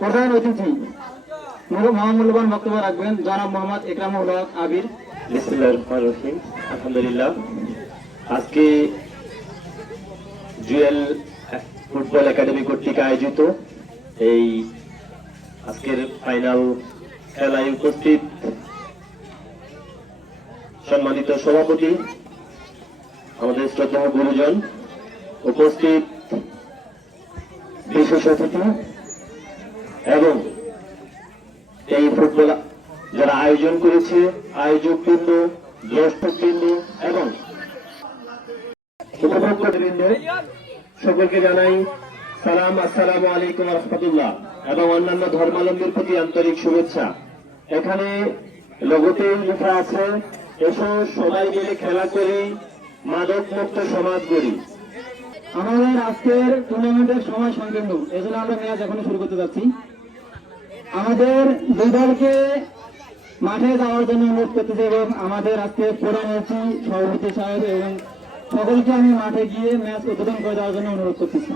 প্রধান অতিথি মহামূল্যবান বক্তব্য রাখবেন জনাব মোহাম্মদ ইকরামুল হক আবির। বিসমিল্লাহির রহমানির রহিম। আলহামদুলিল্লাহ, আজকে জুয়েল ফুটবল একাডেমি কর্তৃক আয়োজিত এই আজকের ফাইনাল খেলায় উপস্থিত সম্মানিত সভাপতি, আমাদের শ্রদ্ধেয় গুরুজন, উপস্থিত বিশেষ অতিথি এবং এই ফুটবল যারা আয়োজন করেছে, আয়োজকবৃন্দ, দর্শকবৃন্দ এবং উপভোক্তাবৃন্দ, সকলকে জানাই সালাম, আসসালামু আলাইকুম ওয়া রাহমাতুল্লাহ এবং অন্যান্য ধর্মাবলম্বীর প্রতি আন্তরিক শুভেচ্ছা। এখানে লোগোতে লেখা আছে, এসো সবাই মিলে খেলা করি, মাদক মুক্ত সমাজ গড়ি। আমাদের আজকের টুর্নামেন্টের সময় সংকীর্ণ, এজন্য আমরা ম্যাচ এখনো শুরু করতে যাচ্ছি। আমাদের দুই দলকে মাঠে যাওয়ার জন্য অনুরোধ করতেছি এবং আমাদের আজকে প্রধান অতিথি সভাপতি সাহেব এবং সকলকে আমি মাঠে গিয়ে ম্যাচ উদ্বোধন করে দেওয়ার জন্য অনুরোধ করতেছি।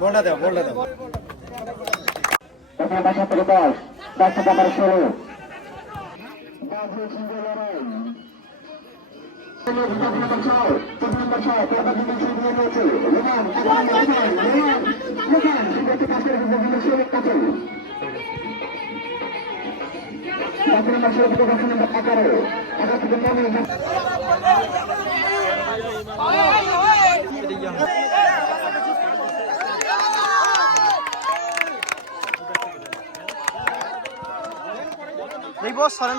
বলটা দাও, বলটা দাও। এই বস সরেন।